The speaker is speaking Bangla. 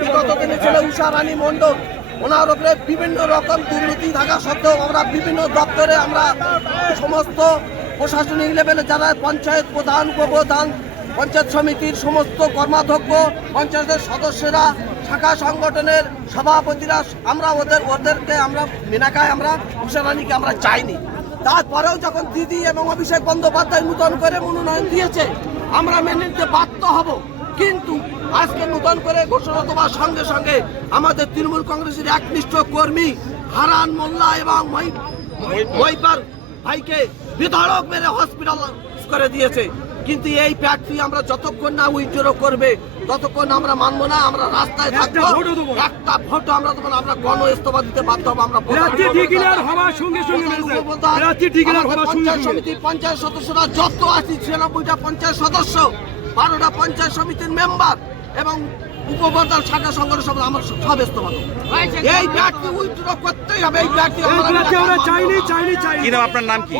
বিগত দিনে ছিল উষা রানী মণ্ডল, ওনার উপরে বিভিন্ন রকম দুর্নীতি থাকা সত্ত্বেও আমরা বিভিন্ন দপ্তরে আমরা সমস্ত প্রশাসনিক লেভেলে যারা পঞ্চায়েত প্রধান, উপপ্রধান, পঞ্চায়েত সমিতির সমস্ত কর্মাধ্যক্ষ, পঞ্চায়েতের সদস্যরা, শাখা সংগঠনের সভাপতিরা, আমরা ওদেরকে আমরা মিনাকায় আমরা উষা রানীকে আমরা চাইনি। তারপরেও যখন দিদি এবং অভিষেক বন্দ্যোপাধ্যায় নূতন করে মনোনয়ন দিয়েছে আমরা মেনে নিতে বাধ্য হব। কিন্তু আজকে নূতন করে ঘোষণা দেওয়ার সঙ্গে সঙ্গে আমাদের তৃণমূল কংগ্রেসের একনিষ্ঠ কর্মী হারান মোল্লা এবং মহিপার ভাইকে বিধারক মেরে হসপিটাল করে দিয়েছে। কিন্তু এই প্রার্থী আমরা যতক্ষণ না উইথড্র করবে ততক্ষণ আমরা মানবো না, আমরা রাস্তায় থাকবো। একটা ভোট আমরা দেবো না, আমরা গণ ইস্তফা দিতে বাধ্য হবো। আমরা পঞ্চায়েত সমিতির পঞ্চায়েত সদস্যরা যত আছি 96টা পঞ্চায়েত সদস্য, 12টা পঞ্চায়েত সমিতির মেম্বার এবং উপপ্রধান, শাখা সংগঠন সব আমরা সব ইস্তফা দেবো। এই প্রার্থী উইথড্র করতেই হবে। এই প্রার্থী আপনার নাম কি?